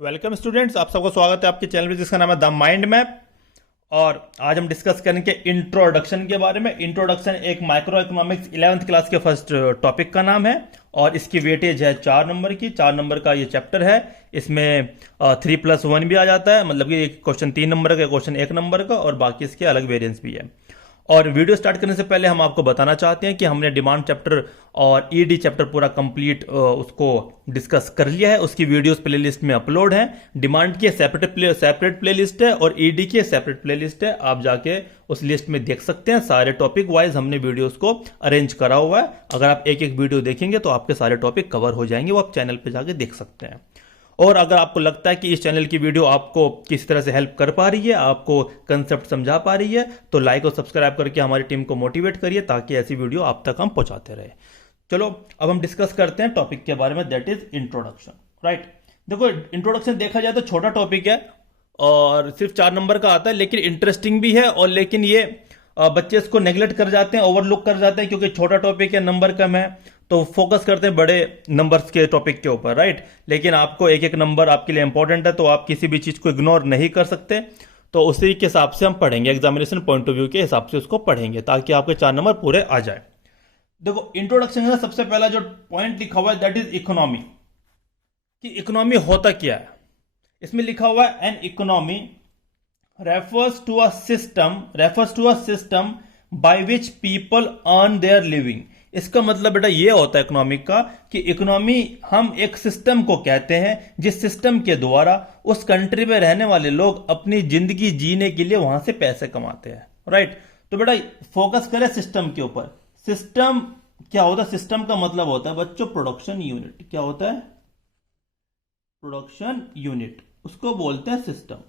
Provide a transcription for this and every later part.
Welcome students, आप सबका स्वागत है आपके चैनल पे जिसका नाम है द माइंड मैप। और आज हम डिस्कस करेंगे इंट्रोडक्शन के बारे में। इंट्रोडक्शन एक माइक्रो इकोनॉमिक्स 11th क्लास के फर्स्ट टॉपिक का नाम है और इसकी वेटेज है 4 नंबर की। 4 नंबर का ये चैप्टर है। इसमें 3+1 भी आ जाता है, मतलब कि एक क्वेश्चन 3 नंबर का, क्वेश्चन 1 नंबर का, और बाकी इसके अलग वेरिएंस भी है। और वीडियो स्टार्ट करने से पहले हम आपको बताना चाहते हैं कि हमने डिमांड चैप्टर और ईडी चैप्टर पूरा कंप्लीट उसको डिस्कस कर लिया है। उसकी वीडियोस प्लेलिस्ट में अपलोड है। डिमांड की सेपरेट प्लेलिस्ट है और ईडी की सेपरेट प्लेलिस्ट है। आप जाके उस लिस्ट में देख सकते हैं। सारे टॉपिक वाइज हमने वीडियोस को अरेंज करा हुआ है। अगर आप एक एक वीडियो देखेंगे तो आपके सारे टॉपिक कवर हो जाएंगे, वो आप चैनल पे जाके देख सकते हैं। और अगर आपको लगता है कि इस चैनल की वीडियो आपको किसी तरह से हेल्प कर पा रही है, आपको कंसेप्ट समझा पा रही है, तो लाइक और सब्सक्राइब करके हमारी टीम को मोटिवेट करिए ताकि ऐसी वीडियो आप तक हम पहुंचाते रहे। चलो अब हम डिस्कस करते हैं टॉपिक के बारे में, दैट इज इंट्रोडक्शन। राइट, देखो इंट्रोडक्शन देखा जाए तो छोटा टॉपिक है और सिर्फ 4 नंबर का आता है, लेकिन इंटरेस्टिंग भी है। और लेकिन ये बच्चे इसको नेग्लेक्ट कर जाते हैं, ओवरलुक कर जाते हैं, क्योंकि छोटा टॉपिक है, नंबर कम है, तो फोकस करते हैं बड़े नंबर्स के टॉपिक के ऊपर। राइट, लेकिन आपको एक एक नंबर आपके लिए इंपॉर्टेंट है, तो आप किसी भी चीज को इग्नोर नहीं कर सकते। तो उसी के हिसाब से हम पढ़ेंगे, एग्जामिनेशन पॉइंट ऑफ व्यू के हिसाब से उसको पढ़ेंगे ताकि आपके 4 नंबर पूरे आ जाए। देखो इंट्रोडक्शन का सबसे पहला जो पॉइंट लिखा हुआ है दैट इज इकोनॉमी, कि इकोनॉमी होता क्या है। इसमें लिखा हुआ है an economy refers to a system by which people earn their living। इसका मतलब बेटा ये होता है इकोनॉमिक का कि इकोनॉमी हम एक सिस्टम को कहते हैं जिस सिस्टम के द्वारा उस कंट्री में रहने वाले लोग अपनी जिंदगी जीने के लिए वहां से पैसे कमाते हैं। राइट, तो बेटा फोकस करें सिस्टम के ऊपर। सिस्टम क्या होता है? सिस्टम का मतलब होता है बच्चों प्रोडक्शन यूनिट। क्या होता है? प्रोडक्शन यूनिट, उसको बोलते हैं सिस्टम।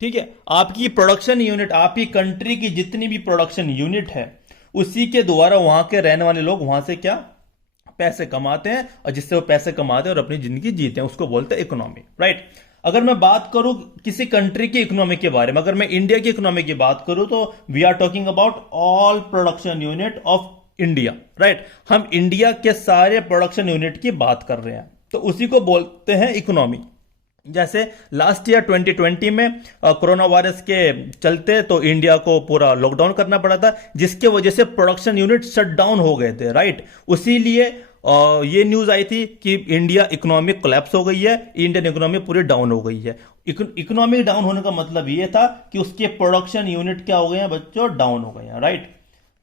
ठीक है, आपकी प्रोडक्शन यूनिट, आपकी कंट्री की जितनी भी प्रोडक्शन यूनिट है उसी के द्वारा वहां के रहने वाले लोग वहां से क्या पैसे कमाते हैं, और जिससे वो पैसे कमाते हैं और अपनी जिंदगी जीते हैं, उसको बोलते हैं इकोनॉमी। राइट, अगर मैं बात करूं किसी कंट्री की इकोनॉमी के बारे में, अगर मैं इंडिया की इकोनॉमी की बात करूं तो we are talking about all production unit of India. Right, हम इंडिया के सारे प्रोडक्शन यूनिट की बात कर रहे हैं, तो उसी को बोलते हैं इकोनॉमी। जैसे लास्ट ईयर 2020 में कोरोना वायरस के चलते तो इंडिया को पूरा लॉकडाउन करना पड़ा था, जिसके वजह से प्रोडक्शन यूनिट शट डाउन हो गए थे। राइट, उसी लिए ये न्यूज आई थी कि इंडिया इकोनॉमिक कोलैप्स हो गई है, इंडियन इकोनॉमी पूरी डाउन हो गई है। इकोनॉमिक डाउन होने का मतलब ये था कि उसके प्रोडक्शन यूनिट क्या हो गए हैं बच्चों? डाउन हो गए हैं। राइट,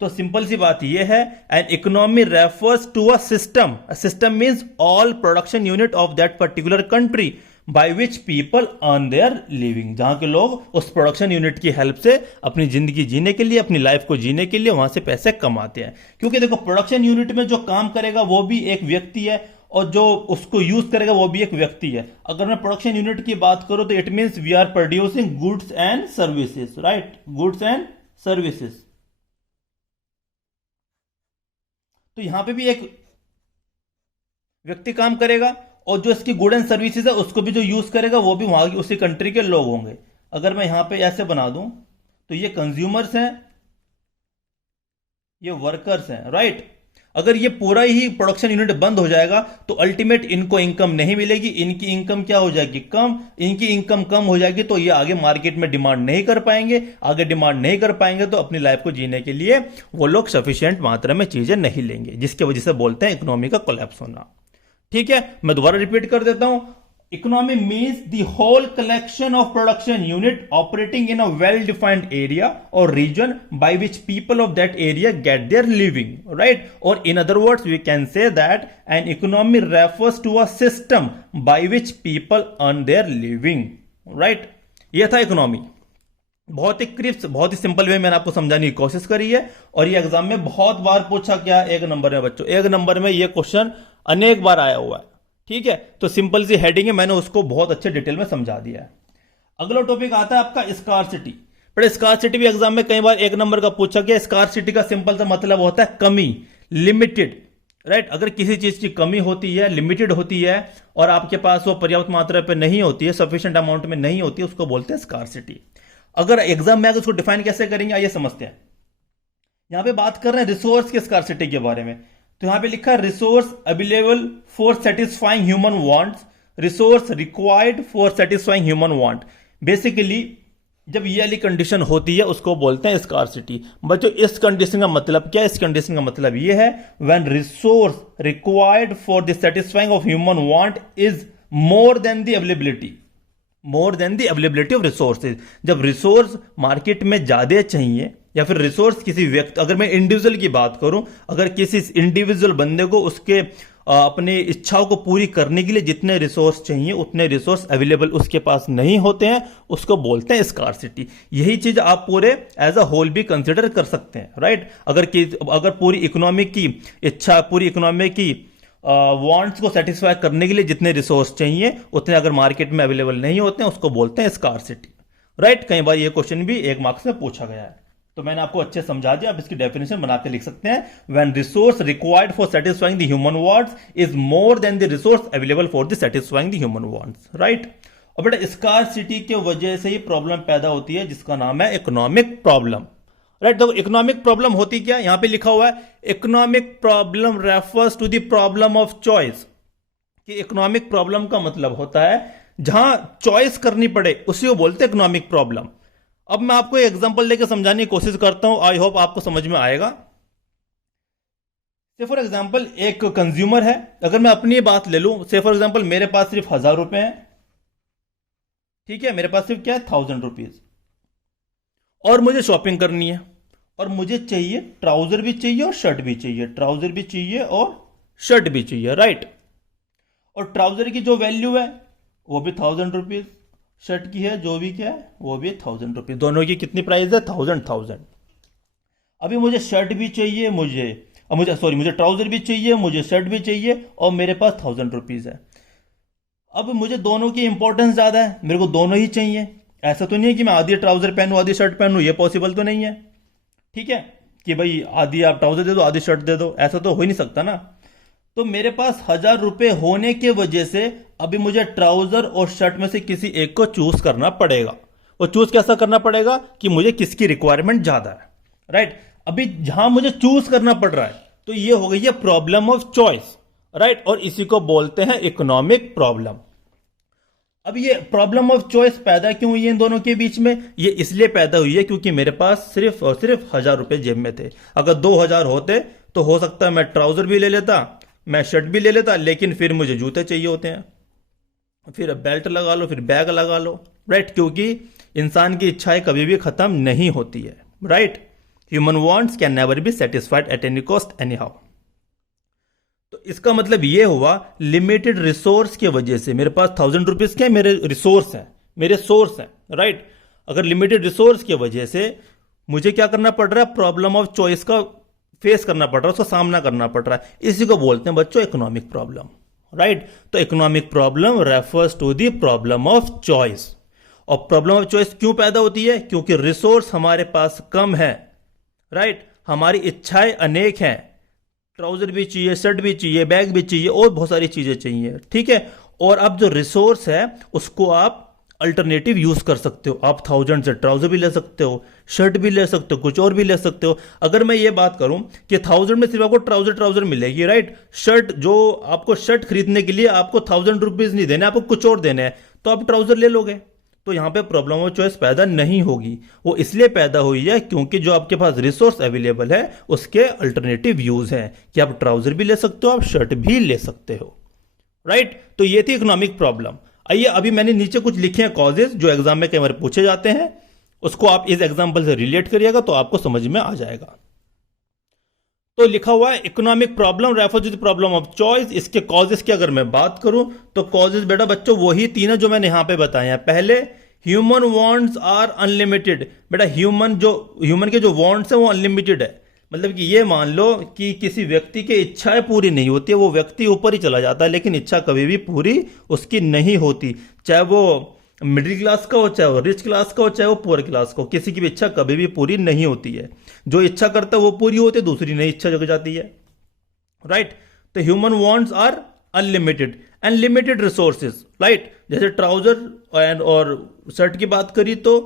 तो सिंपल सी बात यह है, an economy refers to a system. System means all production unit of that particular country by which people earn their living, जहां के लोग उस प्रोडक्शन यूनिट की हेल्प से अपनी जिंदगी जीने के लिए, अपनी लाइफ को जीने के लिए वहां से पैसे कमाते हैं। क्योंकि देखो प्रोडक्शन यूनिट में जो काम करेगा वो भी एक व्यक्ति है और जो उसको यूज करेगा वो भी एक व्यक्ति है। अगर मैं प्रोडक्शन यूनिट की बात करूं तो it means we are producing goods and services. Right, goods and services. तो यहां पे भी एक व्यक्ति काम करेगा और जो इसकी गुड एंड सर्विसेज है उसको भी जो यूज करेगा वो भी वहां की उसी कंट्री के लोग होंगे। अगर मैं यहां पे ऐसे बना दूं तो ये कंज्यूमर्स हैं, ये वर्कर्स हैं। राइट, अगर ये पूरा ही प्रोडक्शन यूनिट बंद हो जाएगा तो अल्टीमेट इनको इनकम नहीं मिलेगी, इनकी इनकम क्या हो जाएगी? कम। इनकी इनकम कम हो जाएगी तो ये आगे मार्केट में डिमांड नहीं कर पाएंगे, आगे डिमांड नहीं कर पाएंगे तो अपनी लाइफ को जीने के लिए वो लोग सफिशिएंट मात्रा में चीजें नहीं लेंगे, जिसकी वजह से बोलते हैं इकोनॉमी का कोलैप्स होना। ठीक है, मैं दोबारा रिपीट कर देता हूं। Economy means the whole collection of production unit operating in a well defined area और region by which people of that area get their living. Right, और in other words we can say that an economy refers to a system by which people earn their living. Right, यह था economy. बहुत ही Cripps, बहुत ही simple way मैंने आपको समझाने की कोशिश करी है, और ये एग्जाम में बहुत बार पूछा गया, 1 नंबर में बच्चों, 1 नंबर में ये क्वेश्चन अनेक बार आया हुआ है। ठीक है, तो सिंपल सी हेडिंग है, मैंने उसको बहुत अच्छे डिटेल में समझा दिया है। अगला टॉपिक आता है आपका स्कार्सिटी। पर स्कार्सिटी भी एग्जाम में कई बार 1 नंबर का पूछा गया। स्कार्सिटी का सिंपल सा मतलब होता है कमी, लिमिटेड। राइट, अगर किसी चीज की कमी होती है, लिमिटेड होती है और आपके पास वो पर्याप्त मात्रा पे नहीं होती है, सफिशिएंट अमाउंट में नहीं होती है, उसको बोलते हैं स्कार्सिटी। अगर एग्जाम में उसको डिफाइन कैसे करेंगे आइए समझते हैं। यहां पे बात कर रहे हैं रिसोर्स की स्कार्सिटी के बारे में। तो यहां पे लिखा है resource available for satisfying human wants resource required for satisfying human want. Basically जब ये वाली कंडीशन होती है उसको बोलते हैं स्कार्सिटी। बच्चों इस कंडीशन का मतलब क्या है? इस कंडीशन का मतलब ये है when resource required for the satisfying of human want is more than the availability, more than the availability of resources. जब रिसोर्स मार्केट में ज्यादा चाहिए या फिर रिसोर्स किसी व्यक्ति, अगर मैं इंडिविजुअल की बात करूं, अगर किसी इंडिविजुअल बंदे को उसके अपनी इच्छाओं को पूरी करने के लिए जितने रिसोर्स चाहिए उतने रिसोर्स अवेलेबल उसके पास नहीं होते हैं, उसको बोलते हैं स्कार्सिटी। यही चीज आप पूरे एज अ होल भी कंसिडर कर सकते हैं, राइट। अगर पूरी इकोनॉमी की इच्छा, पूरी इकोनॉमी की वांट्स को सेटिस्फाई करने के लिए जितने रिसोर्स चाहिए उतने अगर मार्केट में अवेलेबल नहीं होते हैं, उसको बोलते हैं स्कार्सिटी, राइट। कई बार ये क्वेश्चन भी 1 मार्क्स में पूछा गया है, तो मैंने आपको अच्छे समझा दिया। आप इसकी डेफिनेशन बना के लिख सकते हैं, when resource required for satisfying the human wants is more than the resource available for the satisfying the human wants, right. और बेटा स्कार्सिटी की वजह से ही प्रॉब्लम पैदा होती है जिसका नाम है इकोनॉमिक प्रॉब्लम, राइट। तो इकोनॉमिक प्रॉब्लम होती क्या? यहां पे लिखा हुआ है economic problem refers to the problem of choice. कि इकोनॉमिक प्रॉब्लम का मतलब होता है जहां चॉइस करनी पड़े, उसी को बोलते हैं इकोनॉमिक प्रॉब्लम। अब मैं आपको एक एग्जांपल लेकर समझाने की कोशिश करता हूं, आई होप आपको समझ में आएगा। से फॉर एग्जांपल एक कंज्यूमर है, अगर मैं अपनी बात ले लूं, से फॉर एग्जांपल मेरे पास सिर्फ 1000 रुपए हैं, ठीक है, मेरे पास सिर्फ क्या है 1000 रुपीज, और मुझे शॉपिंग करनी है, और मुझे चाहिए ट्राउजर भी चाहिए और शर्ट भी चाहिए, ट्राउजर भी चाहिए और शर्ट भी चाहिए, राइट। और ट्राउजर की जो वैल्यू है वो भी 1000 रुपीज, शर्ट की है जो भी क्या है वो भी 1000 रुपीज, दोनों की कितनी प्राइस है? 1000। अभी मुझे शर्ट भी चाहिए, मुझे ट्राउजर भी चाहिए, मुझे शर्ट भी चाहिए, और मेरे पास 1000 रुपीज है। अब मुझे दोनों की इंपॉर्टेंस ज्यादा है, मेरे को दोनों ही चाहिए। ऐसा तो नहीं है कि मैं आधी ट्राउजर पहनूं आधी शर्ट पहनूं, ये पॉसिबल तो नहीं है, ठीक है, कि भाई आधी आप ट्राउजर दे दो आधी शर्ट दे दो, ऐसा तो हो ही नहीं सकता ना। तो मेरे पास 1000 रुपए होने के वजह से अभी मुझे ट्राउजर और शर्ट में से किसी एक को चूज करना पड़ेगा। और चूज कैसा करना पड़ेगा? कि मुझे किसकी रिक्वायरमेंट ज्यादा है, राइट। अभी जहां मुझे चूज करना पड़ रहा है तो ये हो गई है प्रॉब्लम ऑफ चॉइस, राइट। और इसी को बोलते हैं इकोनॉमिक प्रॉब्लम। अब ये प्रॉब्लम ऑफ चॉइस पैदा क्यों हुई है इन दोनों के बीच में? ये इसलिए पैदा हुई है क्योंकि मेरे पास सिर्फ और सिर्फ 1000 रुपए जेब में थे। अगर 2000 होते तो हो सकता है मैं ट्राउजर भी ले लेता, मैं शर्ट भी ले लेता, लेकिन फिर मुझे जूते चाहिए होते हैं, फिर बेल्ट लगा लो, फिर बैग लगा लो, राइट। क्योंकि इंसान की इच्छाएं कभी भी खत्म नहीं होती है, right. Human wants can never be satisfied at any cost any how. तो इसका मतलब ये हुआ लिमिटेड रिसोर्स की वजह से मेरे पास 1000 रुपीज के मेरे रिसोर्स हैं, मेरे सोर्स हैं, राइट। अगर लिमिटेड रिसोर्स की वजह से मुझे क्या करना पड़ रहा है? प्रॉब्लम ऑफ चॉइस का फेस करना पड़ रहा है, उसका सामना करना पड़ रहा है। इसी को बोलते हैं बच्चों इकोनॉमिक प्रॉब्लम, राइट। तो economic problem refers to the problem of choice. और प्रॉब्लम ऑफ चॉइस क्यों पैदा होती है? क्योंकि रिसोर्स हमारे पास कम है, राइट। हमारी इच्छाएं अनेक हैं, ट्राउजर भी चाहिए, शर्ट भी चाहिए, बैग भी चाहिए, और बहुत सारी चीजें चाहिए, ठीक है। और अब जो रिसोर्स है उसको आप अल्टरनेटिव यूज कर सकते हो। आप 1000 से ट्राउजर भी ले सकते हो, शर्ट भी ले सकते हो, कुछ और भी ले सकते हो। अगर मैं ये बात करूं कि 1000 में सिर्फ आपको ट्राउजर मिलेगी, राइट। शर्ट, जो आपको शर्ट खरीदने के लिए आपको 1000 रुपीज नहीं देने, आपको कुछ और देने हैं, तो आप ट्राउजर ले लोगे, तो यहां पे प्रॉब्लम ऑफ चॉइस पैदा नहीं होगी। वो इसलिए पैदा हुई है क्योंकि जो आपके पास रिसोर्स अवेलेबल है उसके अल्टरनेटिव यूज हैं, कि आप ट्राउजर भी ले सकते हो, आप शर्ट भी ले सकते हो, राइट। तो ये थी इकोनॉमिक प्रॉब्लम। आइए अभी मैंने नीचे कुछ लिखे हैं कॉजेज जो एग्जाम में कई बार पूछे जाते हैं, उसको आप इस एग्जाम्पल से रिलेट करिएगा तो आपको समझ में आ जाएगा। तो लिखा हुआ है economic problem refers to the problem of choice. इसके कॉजेस की अगर मैं बात करूं तो कॉजेस बेटा बच्चों वही तीन है जो मैंने यहां पे बताए हैं। पहले ह्यूमन वांट्स आर अनलिमिटेड। बेटा ह्यूमन के जो वांट्स है वो अनलिमिटेड है, मतलब कि ये मान लो कि किसी व्यक्ति की इच्छाएं पूरी नहीं होती है, वो व्यक्ति ऊपर ही चला जाता है, लेकिन इच्छा कभी भी पूरी उसकी नहीं होती। चाहे वो मिडिल क्लास का हो, चाहे वो रिच क्लास का हो, चाहे वो पुअर क्लास का हो, किसी की भी इच्छा कभी भी पूरी नहीं होती है। जो इच्छा करता है वो पूरी होती है, दूसरी नई इच्छा जग जाती है, राइट। तो human wants are unlimited and limited resources, right. जैसे ट्राउजर एंड और शर्ट की बात करी तो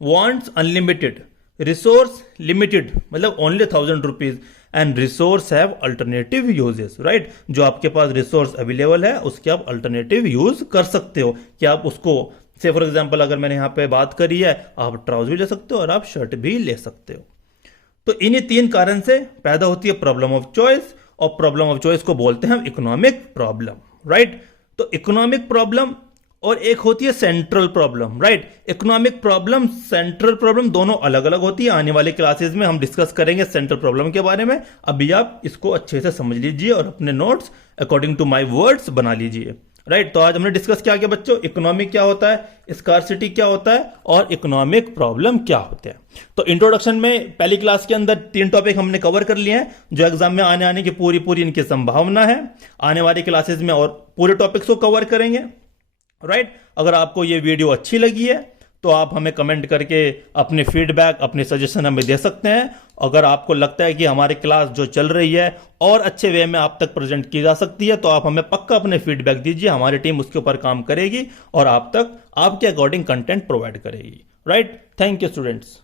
वांट्स अनलिमिटेड, रिसोर्स लिमिटेड, मतलब only 1000 rupees. And resource have alternative uses, right. जो आपके पास रिसोर्स अवेलेबल है उसके आप अल्टरनेटिव यूज कर सकते हो, कि आप उसको से फॉर एग्जाम्पल अगर मैंने यहाँ पे बात करी है, आप ट्राउजर भी ले सकते हो और आप शर्ट भी ले सकते हो। तो इन्हीं 3 कारण से पैदा होती है प्रॉब्लम ऑफ चॉइस, और प्रॉब्लम ऑफ चॉइस को बोलते हैं हम इकोनॉमिक प्रॉब्लम, राइट। तो इकोनॉमिक प्रॉब्लम और एक होती है central problem, right. Economic problem, central problem दोनों अलग अलग होती है। आने वाले क्लासेस में हम डिस्कस करेंगे सेंट्रल प्रॉब्लम के बारे में। अभी आप इसको अच्छे से समझ लीजिए और अपने notes according to my words बना लीजिए, राइट। तो आज हमने डिस्कस क्या किया बच्चों, इकोनॉमिक क्या होता है, स्कार्सिटी क्या होता है, और इकोनॉमिक प्रॉब्लम क्या होते हैं। तो इंट्रोडक्शन में पहली क्लास के अंदर 3 टॉपिक हमने कवर कर लिए हैं, जो एग्जाम में आने की पूरी इनकी संभावना है। आने वाली क्लासेस में और पूरे टॉपिक्स को कवर करेंगे, राइट। अगर आपको ये वीडियो अच्छी लगी है तो आप हमें कमेंट करके अपने फीडबैक, अपने सजेशन हमें दे सकते हैं। अगर आपको लगता है कि हमारी क्लास जो चल रही है और अच्छे वे में आप तक प्रेजेंट की जा सकती है, तो आप हमें पक्का अपने फीडबैक दीजिए। हमारी टीम उसके ऊपर काम करेगी और आप तक आपके अकॉर्डिंग कंटेंट प्रोवाइड करेगी, राइट। Thank you students.